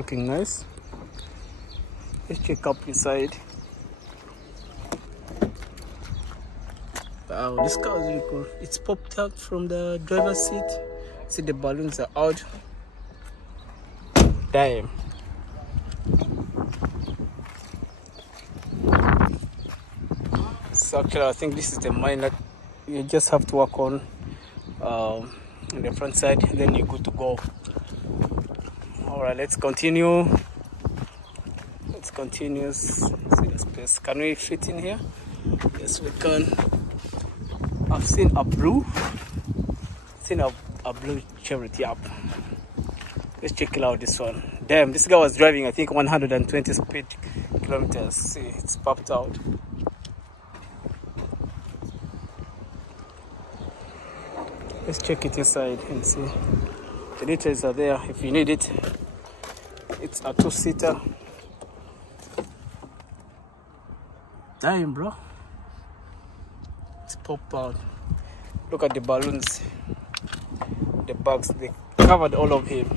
looking nice. Let's check up inside. Wow, this car is really cool. It's popped out from the driver's seat. See, the balloons are out. Damn. So actually, I think this is the minor you just have to work on the front side, then you're good to go. All right, let's continue. Let's continue. See the space. Can we fit in here? Yes, we can. I've seen a blue Chevrolet up. Let's check it out, this one. Damn, this guy was driving, I think, 120 speed kilometers. See, it's popped out. Let's check it inside and see. The details are there if you need it. It's a 2-seater. Damn, bro. It's popped out. Look at the balloons. The bags, they covered all of him.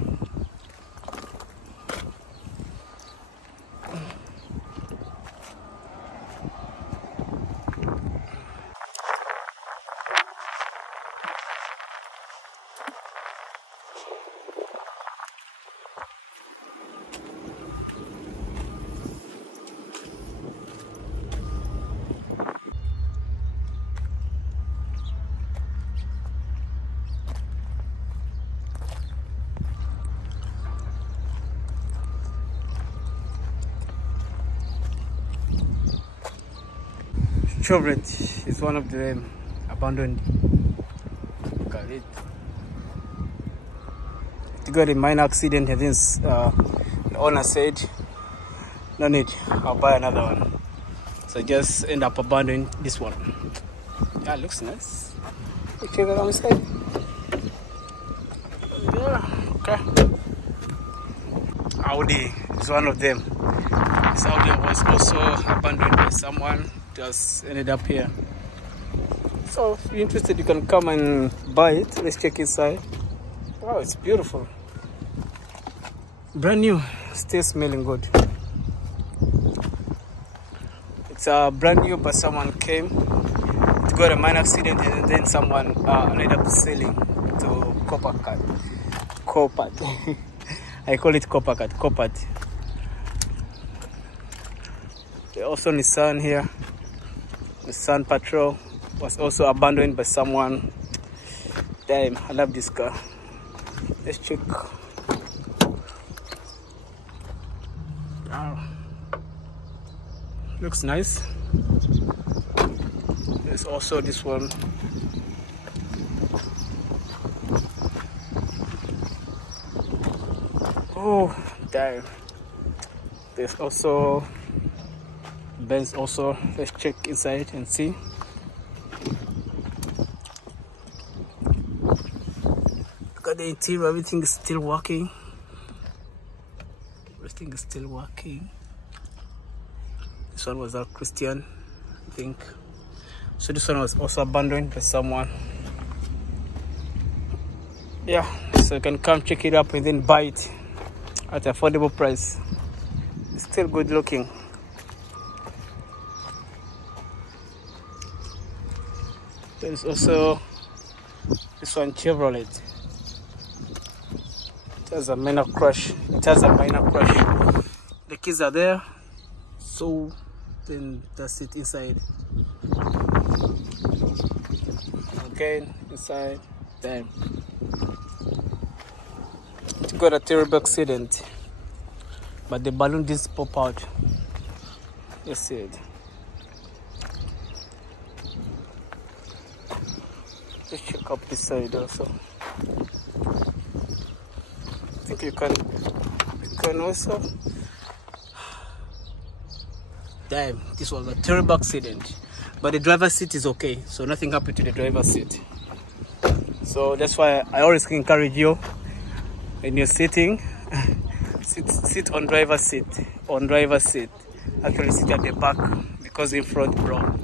Chevrolet is one of the abandoned. Look at it. It got a minor accident, and then the owner said, "No need, I'll buy another one." So just end up abandoning this one. Yeah, it looks nice. Let's check it out inside. Yeah, okay. Audi is one of them. This Audi was also abandoned by someone. Just ended up here. So if you're interested, you can come and buy it. Let's check inside. Wow, it's beautiful. Brand new, still smelling good. It's brand new, but someone came. It got a minor accident, and then someone ended up selling to Copat. I call it Copat. There's also Nissan here. Nissan Patrol was also abandoned by someone. Damn, I love this car. Let's check. Wow. Looks nice. There's also this one. Oh, damn. There's also Benz also. Let's check inside and see. Look at the interior, everything is still working. Everything is still working. This one was a Christian, I think. So this one was also abandoned by someone. Yeah, so you can come check it up and then buy it at an affordable price. It's still good looking. There's also this one Chevrolet. It has a minor crash. The keys are there, so then that's it inside. Again, inside. Damn. It got a terrible accident, but the balloon didn't pop out. Let's see it. Let's check up this side also. I think you can also. Damn, this was a terrible accident, but the driver's seat is okay, so nothing happened to the driver's seat. So that's why I always encourage you, when you're sitting, sit on driver's seat. Actually sit at the back, because in front, bro,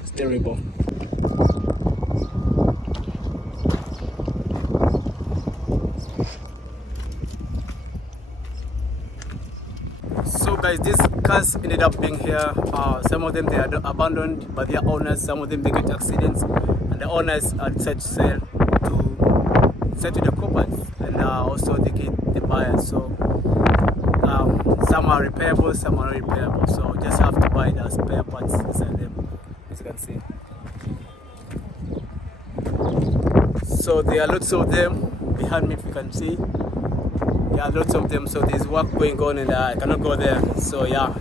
it's terrible. So guys, these cars ended up being here. Some of them they are abandoned by their owners. Some of them they get accidents, and the owners decide to sell to the coppers, and also they get the buyers. So some are repairable, some are not repairable. So you just have to buy the spare parts inside them, as you can see. So there are lots of them behind me, if you can see. There are lots of them, so there's work going on and I cannot go there. So yeah.